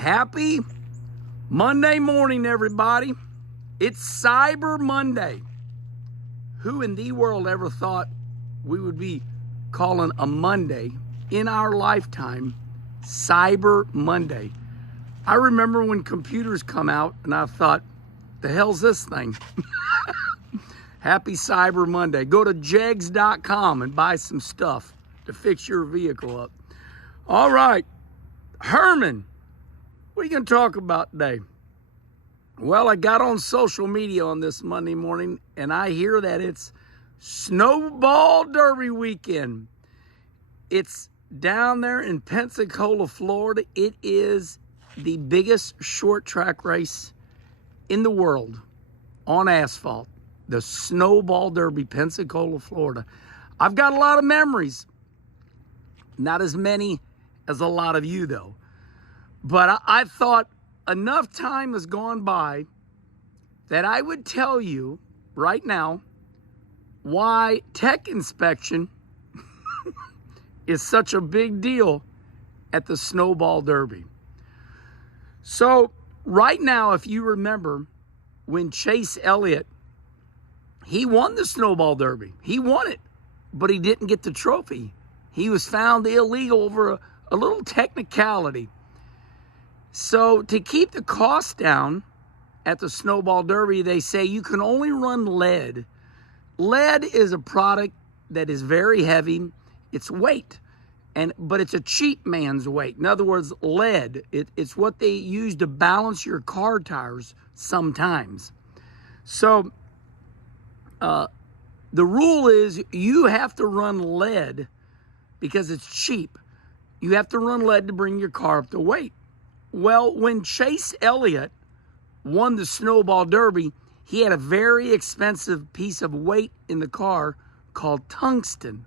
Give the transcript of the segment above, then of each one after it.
Happy Monday morning, everybody. It's Cyber Monday. Who in the world ever thought we would be calling a Monday in our lifetime Cyber Monday? I remember when computers come out and I thought, the hell's this thing? Happy Cyber Monday. Go to JEGS.com and buy some stuff to fix your vehicle up. All right, Herman, what are you going to talk about today? Well, I got on social media on this Monday morning, and I hear that it's Snowball Derby weekend. It's down there in Pensacola, Florida. It is the biggest short track race in the world on asphalt. The Snowball Derby, Pensacola, Florida. I've got a lot of memories. Not as many as a lot of you, though. But I thought enough time has gone by that I would tell you right now why tech inspection is such a big deal at the Snowball Derby. So right now, if you remember, when Chase Elliott, he won the Snowball Derby. He won it, but he didn't get the trophy. He was found illegal over a little technicality. So to keep the cost down at the Snowball Derby, they say you can only run lead. Lead is a product that is very heavy. It's weight, but it's a cheap man's weight. In other words, lead, it's what they use to balance your car tires sometimes. So the rule is you have to run lead because it's cheap. You have to run lead to bring your car up to weight. Well, when Chase Elliott won the Snowball Derby, he had a very expensive piece of weight in the car called tungsten.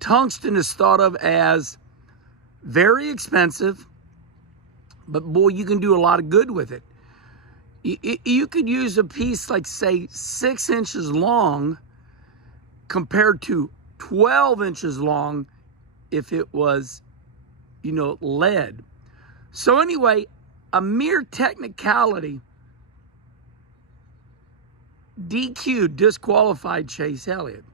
Tungsten is thought of as very expensive, but boy, you can do a lot of good with it. You could use a piece like, say, 6 inches long compared to 12 inches long if it was, lead. So anyway, a mere technicality disqualified Chase Elliott.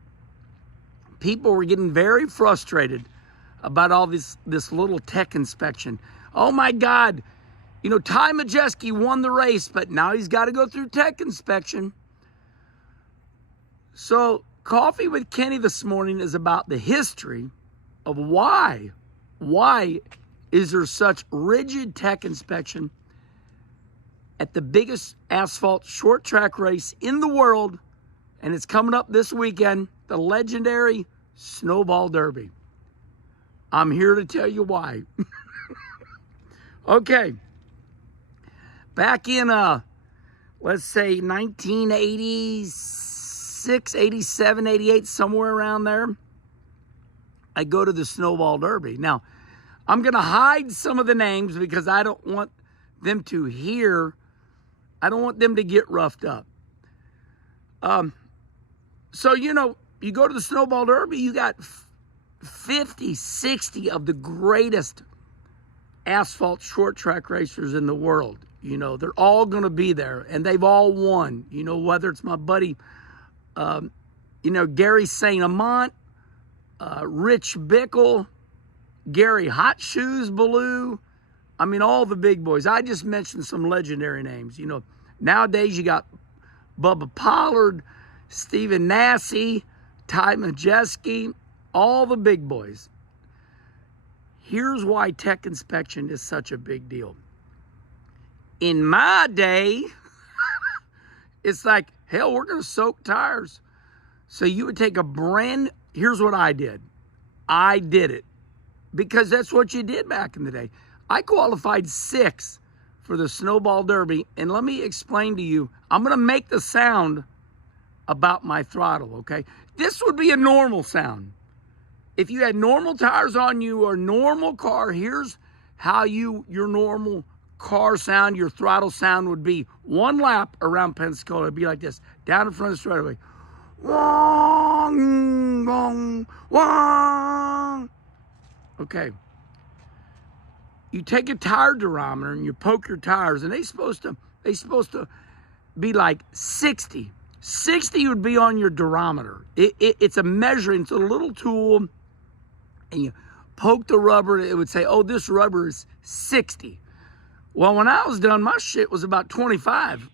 People were getting very frustrated about all this little tech inspection. Oh my God, Ty Majeski won the race, but now he's got to go through tech inspection. So Coffee with Kenny this morning is about the history of why is there such rigid tech inspection at the biggest asphalt short track race in the world, and it's coming up this weekend, the legendary Snowball Derby. I'm here to tell you why. Okay. Back in, let's say 1986, 87, 88, somewhere around there, I go to the Snowball Derby. Now, I'm going to hide some of the names because I don't want them to hear. I don't want them to get roughed up. So, you go to the Snowball Derby, you got 50, 60 of the greatest asphalt short track racers in the world. They're all going to be there, and they've all won. Whether it's my buddy, Gary St. Amant, Rich Bickle, Gary Hot Shoes Ballou. I mean, all the big boys. I just mentioned some legendary names. Nowadays you got Bubba Pollard, Stephen Nasse, Ty Majeski, all the big boys. Here's why tech inspection is such a big deal. In my day, it's like, hell, we're going to soak tires. So you would take here's what I did. I did it because that's what you did back in the day. I qualified 6 for the Snowball Derby, and let me explain to you. I'm going to make the sound about my throttle, okay? This would be a normal sound. If you had normal tires on you or normal car, here's how your normal car sound, your throttle sound would be. 1 lap around Pensacola, it'd be like this, down in front of the straightaway. Wong, wong, wong. Okay. you take a tire durometer and you poke your tires, and they're supposed to be like 60. 60 would be on your durometer. It's a measuring, it's a little tool, and you poke the rubber, it would say, oh, this rubber is 60. Well, when I was done, my shit was about 25.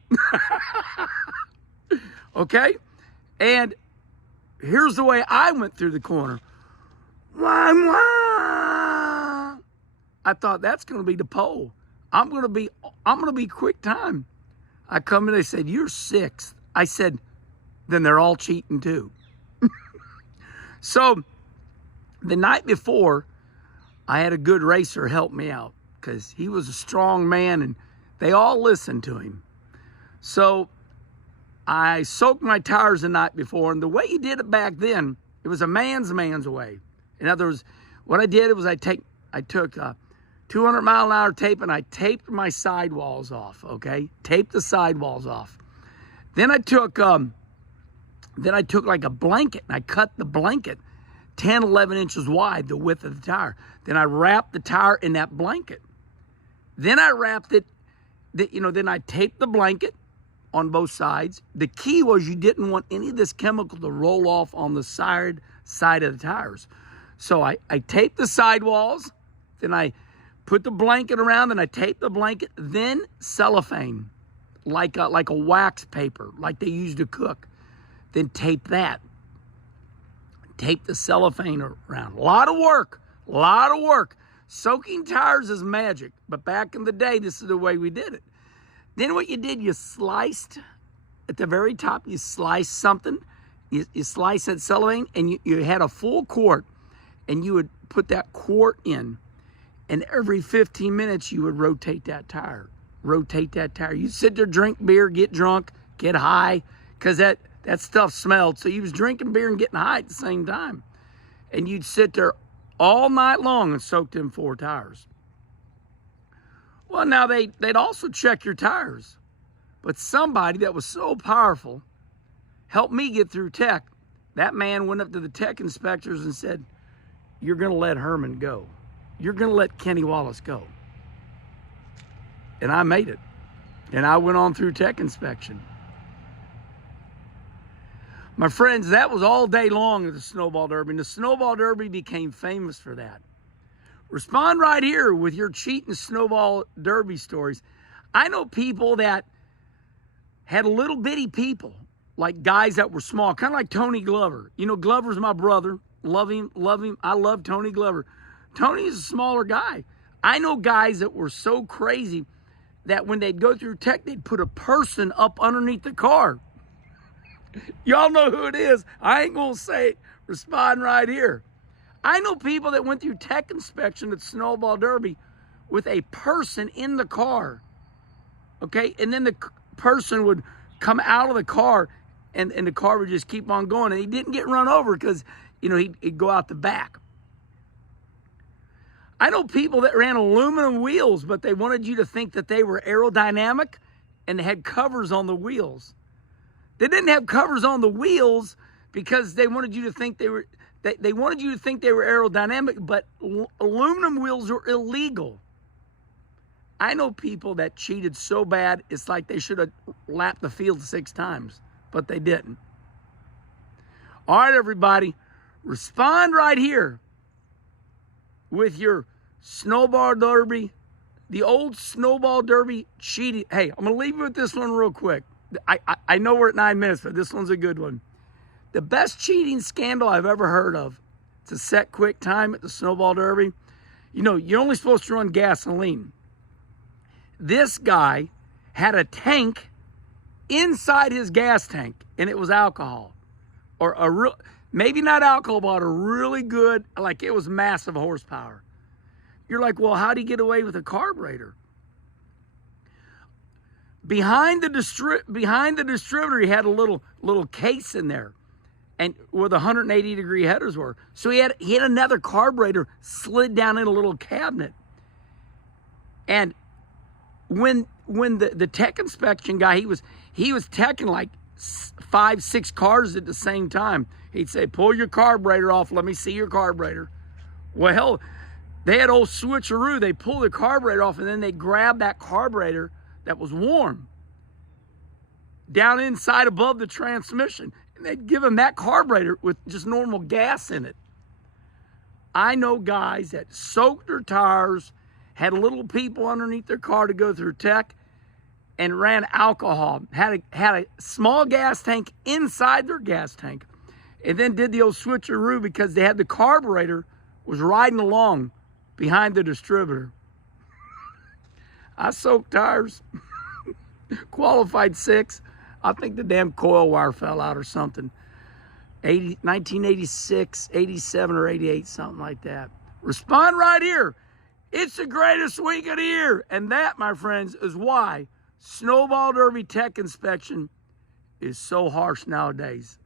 Okay? And here's the way I went through the corner. Wah, wah. I thought, that's going to be the pole. I'm going to be quick time. I come in, they said, you're 6th. I said, then they're all cheating too. So the night before, I had a good racer help me out because he was a strong man and they all listened to him. So I soaked my tires the night before, and the way you did it back then, it was a man's way. In other words, what I did was I took 200-mile-an-hour tape and I taped my sidewalls off, okay? Taped the sidewalls off. Then I took like a blanket and I cut the blanket 10, 11 inches wide, the width of the tire. Then I wrapped the tire in that blanket. Then I wrapped it, then I taped the blanket on both sides. The key was you didn't want any of this chemical to roll off on the side of the tires. So I taped the sidewalls, then I put the blanket around, then I taped the blanket, then cellophane, like a wax paper, like they used to cook. Then tape that. Tape the cellophane around. A lot of work. Soaking tires is magic, but back in the day, this is the way we did it. Then what you did, you sliced, at the very top, you sliced something. You sliced that cellophane, and you had a full quart, and you would put that quart in, and every 15 minutes, you would rotate that tire. You'd sit there, drink beer, get drunk, get high, because that stuff smelled. So you was drinking beer and getting high at the same time. And you'd sit there all night long and soak them 4 tires. Well, now they'd also check your tires. But somebody that was so powerful helped me get through tech. That man went up to the tech inspectors and said, you're going to let Herman go. You're going to let Kenny Wallace go. And I made it. And I went on through tech inspection. My friends, that was all day long at the Snowball Derby. And the Snowball Derby became famous for that. Respond right here with your cheating Snowball Derby stories. I know people that had little bitty people, like guys that were small, kind of like Tony Glover. You know, Glover's my brother. Love him. I love Tony Glover. Tony is a smaller guy. I know guys that were so crazy that when they'd go through tech, they'd put a person up underneath the car. Y'all know who it is. I ain't going to say it. Respond right here. I know people that went through tech inspection at Snowball Derby with a person in the car. Okay? And then the person would come out of the car and the car would just keep on going. And he didn't get run over because, he'd go out the back. I know people that ran aluminum wheels, but they wanted you to think that they were aerodynamic and they had covers on the wheels. They didn't have covers on the wheels because they wanted you to think they were aerodynamic, but aluminum wheels are illegal. I know people that cheated so bad, it's like they should have lapped the field 6 times, but they didn't. All right, everybody, respond right here with your Snowball Derby, the old Snowball Derby cheating. Hey, I'm going to leave you with this one real quick. I know we're at 9 minutes, but this one's a good one. The best cheating scandal I've ever heard of. It's a set quick time at the Snowball Derby. You're only supposed to run gasoline. This guy had a tank inside his gas tank, and it was alcohol. Or maybe not alcohol, but a really good, like it was massive horsepower. You're like, well, how'd he get away with a carburetor? Behind the distributor, he had a little case in there, and where the 180-degree headers were. So he had another carburetor slid down in a little cabinet. And when the tech inspection guy, he was teching like 5, 6 cars at the same time. He'd say, pull your carburetor off. Let me see your carburetor. Well, They had old switcheroo. They pull the carburetor off, and then they grab that carburetor that was warm down inside above the transmission, and they'd give them that carburetor with just normal gas in it. I know guys that soaked their tires, had little people underneath their car to go through tech, and ran alcohol, had a small gas tank inside their gas tank, and then did the old switcheroo because they had the carburetor was riding along behind the distributor. I soaked tires, qualified 6. I think the damn coil wire fell out or something. 1986, 87, or 88, something like that. Respond right here. It's the greatest week of the year. And that, my friends, is why Snowball Derby tech inspection is so harsh nowadays.